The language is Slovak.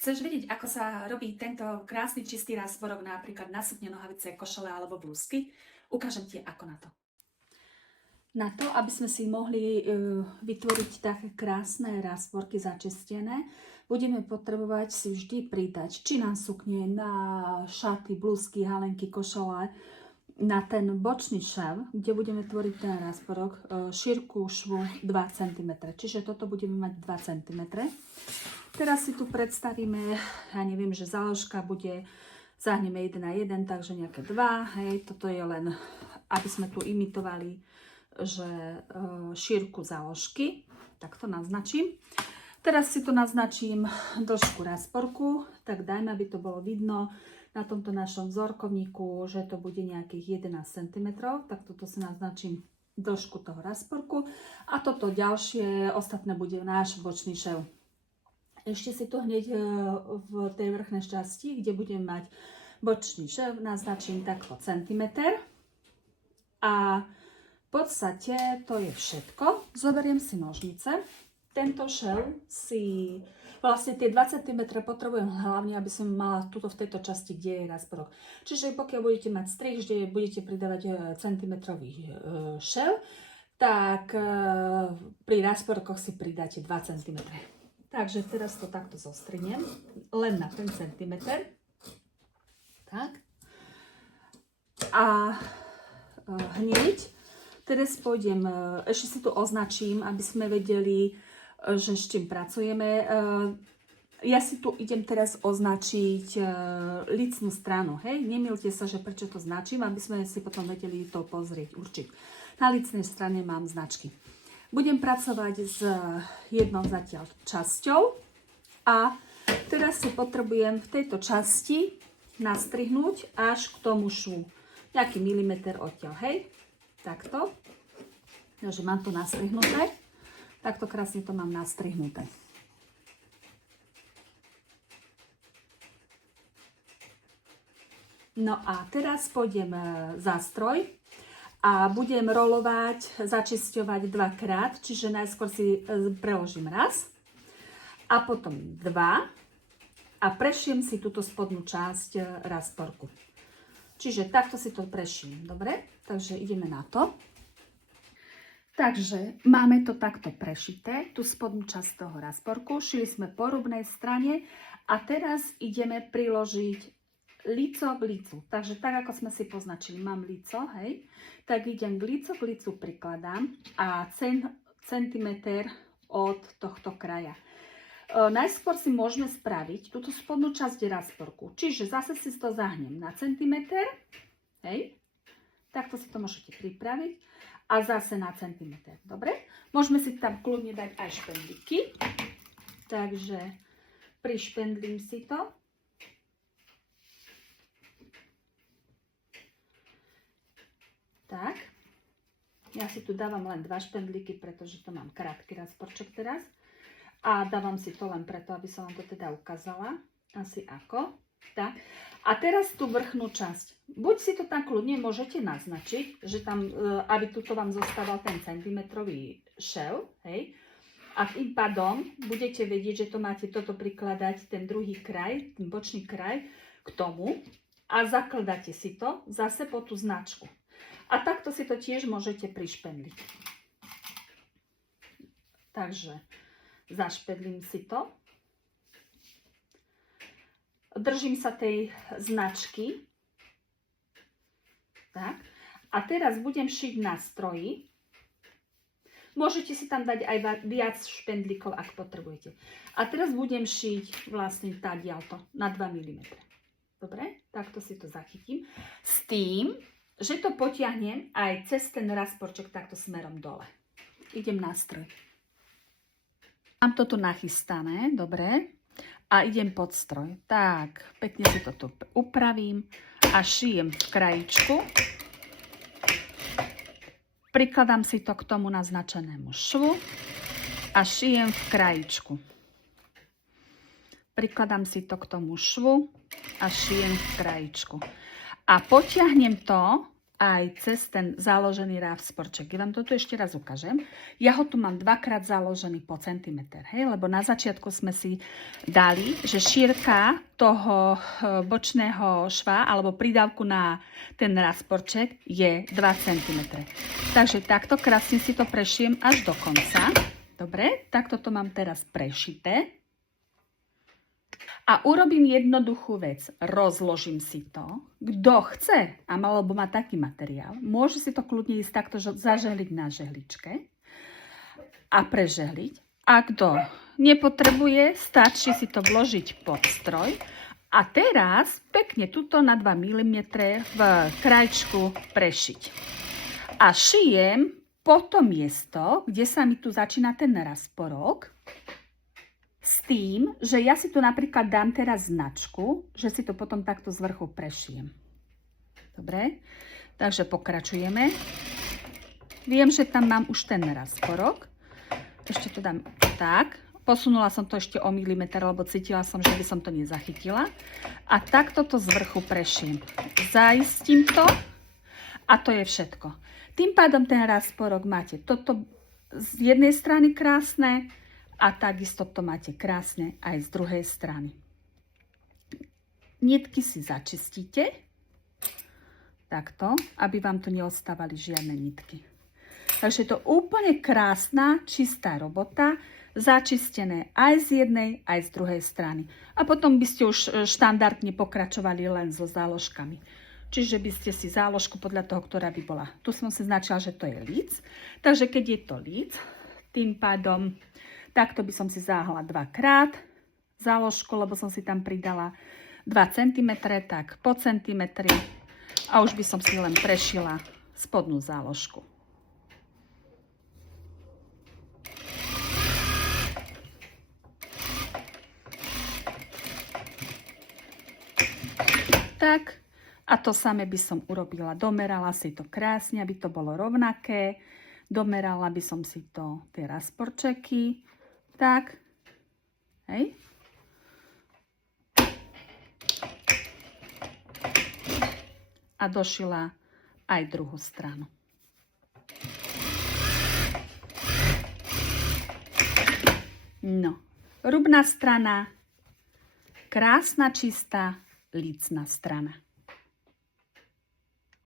Chceš vedieť, ako sa robí tento krásny čistý rázvorok napríklad na sukne, nohavice, košele alebo blúzky? Ukážem ti, ako na to. Na to, aby sme si mohli vytvoriť také krásne rázvorky začistené, budeme potrebovať si vždy pridať či na sukne, na šaty, blúzky, halenky, košele, na ten bočný šev, kde budeme tvoriť ten rázvorok, šírku švu 2 cm. Čiže toto budeme mať 2 cm. Teraz si tu predstavíme, ja neviem, že záložka bude, zahneme 1 na 1, takže nejaké 2, hej, toto je len, aby sme tu imitovali, že šírku záložky, tak to naznačím. Teraz si tu naznačím dĺžku rázvorku, tak dajme, aby to bolo vidno na tomto našom vzorkovníku, že to bude nejakých 11 cm, tak toto si naznačím dĺžku toho rázvorku a toto ďalšie, ostatné bude náš bočný šev. Ešte si tu hneď v tej vrchnej časti, kde budem mať bočný šev, naznačím takto centimeter. A v podstate to je všetko. Zoberiem si nožnice. Tento šev si, vlastne tie 2 cm potrebujem hlavne, aby som mala tuto v tejto časti, kde je rázvorok. Čiže pokiaľ budete mať strih, kde budete pridávať centimetrový šev, tak pri rázvorkoch si pridáte 2 cm. Takže teraz to takto zostriem, len na ten centimeter. Tak. A hneď, teraz pôjdem, ešte si tu označím, aby sme vedeli, že s čím pracujeme. Ja si tu idem teraz označiť lícnu stranu, hej. Nemýlte sa, že prečo to značím, aby sme si potom vedeli to pozrieť, určiť. Na lícnej strane mám značky. Budem pracovať s jednou zatiaľ časťou a teraz si potrebujem v tejto časti nastrihnúť až k tomu švu. Nejaký milimeter odtiaľ, hej? Takto. Takže mám to nastrihnuté. Takto krásne to mám nastrihnuté. No a teraz pôjdem zástroj. A budem rolovať, začisťovať 2-krát, čiže najskôr si preložím raz a potom 2 a prešiem si túto spodnú časť rázvorku. Čiže takto si to prešiem, dobre? Takže ideme na to. Takže máme to takto prešité, tú spodnú časť toho rázvorku, šili sme po rubnej strane a teraz ideme priložiť líco k lícu. Takže tak, ako sme si poznačili, mám líco, hej, tak idem k lícu prikladám a centimeter od tohto kraja. Najskôr si môžeme spraviť túto spodnú časť rázvorku. Čiže zase si to zahnem na centimeter, hej, takto si to môžete pripraviť a zase na centimeter, dobre? Môžeme si tam kľudne dať aj špendlíky, takže prišpendlím si to. Tak, ja si tu dávam len 2 špendlíky, pretože to mám krátky rázvorček teraz. A dávam si to len preto, aby som vám to teda ukázala. Asi ako. Tak. A teraz tú vrchnú časť. Buď si to tam kľudne môžete naznačiť, že tam, aby tuto vám zostával ten centimetrový šev, hej. A tým pádom budete vedieť, že to máte toto prikladať, ten druhý kraj, ten bočný kraj k tomu. A zakladáte si to zase po tú značku. A takto si to tiež môžete prišpendliť. Takže zašpendlím si to. Držím sa tej značky. Tak. A teraz budem šiť na stroji. Môžete si tam dať aj viac špendlíkov, ak potrebujete. A teraz budem šiť vlastne tadiaľto na 2 mm. Dobre? Takto si to zachytím. S tým, že to potiahnem aj cez ten rázvorček takto smerom dole. Idem na stroj. Mám to tu nachystané, dobre. A idem pod stroj. Tak, pekne si to tu upravím a šijem v krajičku. Prikladám si to k tomu naznačenému švu a šijem v krajičku. Prikladám si to k tomu švu a šijem v krajičku. A potiahnem to aj cez ten založený rásporček. Ja vám to tu ešte raz ukážem. Ja ho tu mám dvakrát založený po centimeter, hej? Lebo na začiatku sme si dali, že šírka toho bočného šva alebo prídavku na ten rásporček je 2 cm. Takže takto krásne si to prešijem až do konca. Dobre, takto to mám teraz prešité. A urobím jednoduchú vec. Rozložím si to. Kto chce, alebo má taký materiál, môže si to kľudne ísť takto zažehliť na žehličke a prežehliť. A kto nepotrebuje, stačí si to vložiť pod stroj. A teraz pekne tuto na 2 mm v krajčku prešiť. A šijem po to miesto, kde sa mi tu začína ten rasporok, s tým, že ja si tu napríklad dám teraz značku, že si to potom takto z vrchu prešijem. Dobre? Takže pokračujeme. Viem, že tam mám už ten rasporok. Ešte to dám tak. Posunula som to ešte o milimeter, lebo cítila som, že by som to nezachytila. A takto to z vrchu prešijem. Zaistím to a to je všetko. Tým pádom ten rasporok máte toto z jednej strany krásne, a takisto to máte krásne aj z druhej strany. Nitky si začistíte, takto, aby vám tu neostávali žiadne nitky. Takže je to úplne krásna, čistá robota, začistené aj z jednej, aj z druhej strany. A potom by ste už štandardne pokračovali len so záložkami. Čiže by ste si záložku podľa toho, ktorá by bola. Tu som si značila, že to je líc. Takže keď je to líc, tým pádom takto by som si záhla 2-krát záložku, lebo som si tam pridala 2 cm, tak po centimetri. A už by som si len prešila spodnú záložku. Tak, a to samé by som urobila. Domerala si to krásne, aby to bolo rovnaké. Domerala by som si to, tie rasporčeky. Tak, hej. A došila aj druhú stranu. No, rubná strana, krásna, čistá, lícna strana.